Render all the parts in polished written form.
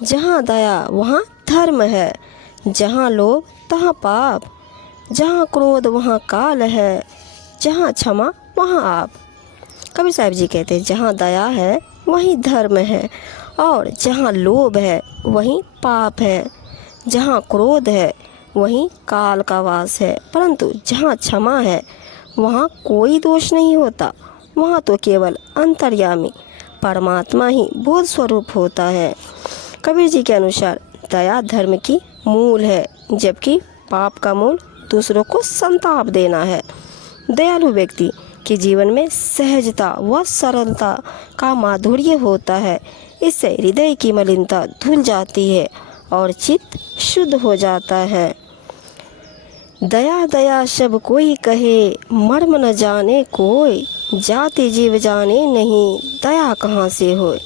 जहाँ दया वहाँ धर्म है, जहाँ लोभ तहाँ पाप, जहाँ क्रोध वहाँ काल है, जहाँ क्षमा वहाँ आप। कबीर साहब जी कहते हैं जहाँ दया है वहीं धर्म है, और जहाँ लोभ है वहीं पाप है, जहाँ क्रोध है वहीं काल का वास है, परंतु जहाँ क्षमा है वहाँ कोई दोष नहीं होता। वहाँ तो केवल अंतर्यामी परमात्मा ही बोध स्वरूप होता है। कबीर जी के अनुसार दया धर्म की मूल है, जबकि पाप का मूल दूसरों को संताप देना है। दयालु व्यक्ति के जीवन में सहजता व सरलता का माधुर्य होता है। इससे हृदय की मलिनता धुल जाती है और चित्त शुद्ध हो जाता है। दया दया सब कोई कहे, मर्म न जाने कोई, जाति जीव जाने नहीं, दया कहाँ से होए।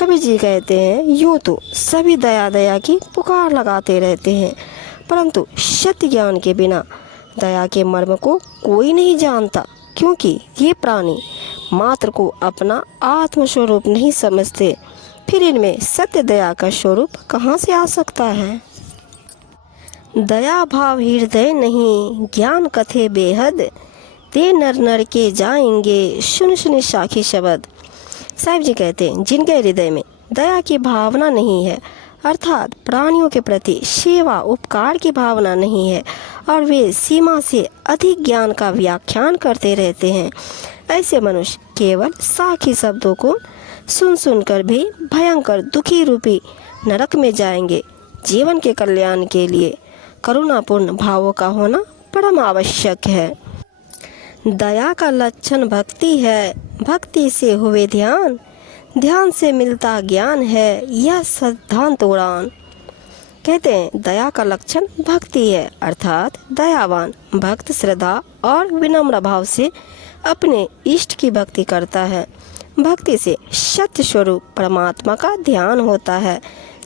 कबीर जी कहते हैं यूँ तो सभी दया दया की पुकार लगाते रहते हैं, परंतु सत्य ज्ञान के बिना दया के मर्म को कोई नहीं जानता, क्योंकि ये प्राणी मात्र को अपना आत्मस्वरूप नहीं समझते। फिर इनमें सत्य दया का स्वरूप कहाँ से आ सकता है। दया भाव हृदय नहीं, ज्ञान कथे बेहद, ते नर नर के जाएंगे, सुन सुन साखी शब्द। साहिब जी कहते हैं जिनके हृदय में दया की भावना नहीं है, अर्थात प्राणियों के प्रति सेवा उपकार की भावना नहीं है, और वे सीमा से अधिक ज्ञान का व्याख्यान करते रहते हैं, ऐसे मनुष्य केवल साखी शब्दों को सुन सुनकर भी भयंकर दुखी रूपी नरक में जाएंगे। जीवन के कल्याण के लिए करुणापूर्ण भावों का होना परम आवश्यक है। दया का लक्षण भक्ति है, भक्ति से हुए ध्यान, ध्यान से मिलता ज्ञान है, यह सिद्धांत उड़ान। कहते हैं दया का लक्षण भक्ति है, अर्थात दयावान भक्त श्रद्धा और विनम्र भाव से अपने इष्ट की भक्ति करता है। भक्ति से सत्य स्वरूप परमात्मा का ध्यान होता है,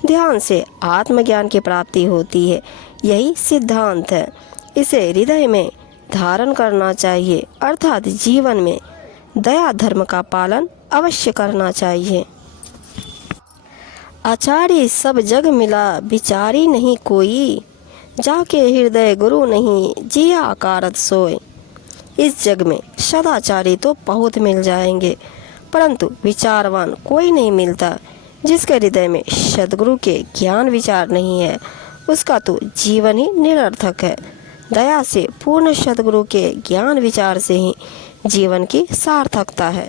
ध्यान से आत्मज्ञान की प्राप्ति होती है। यही सिद्धांत है, इसे हृदय में धारण करना चाहिए, अर्थात जीवन में दया धर्म का पालन अवश्य करना चाहिए। आचार्य सब जग मिला, विचारी नहीं कोई, जाके हृदय गुरु नहीं, जिया आकारत सोए। इस जग में सदाचारी तो बहुत मिल जाएंगे, परंतु विचारवान कोई नहीं मिलता। जिसके हृदय में सद्गुरु के ज्ञान विचार नहीं है, उसका तो जीवन ही निरर्थक है। दया से पूर्ण सद्गुरु के ज्ञान विचार से ही जीवन की सार्थकता है।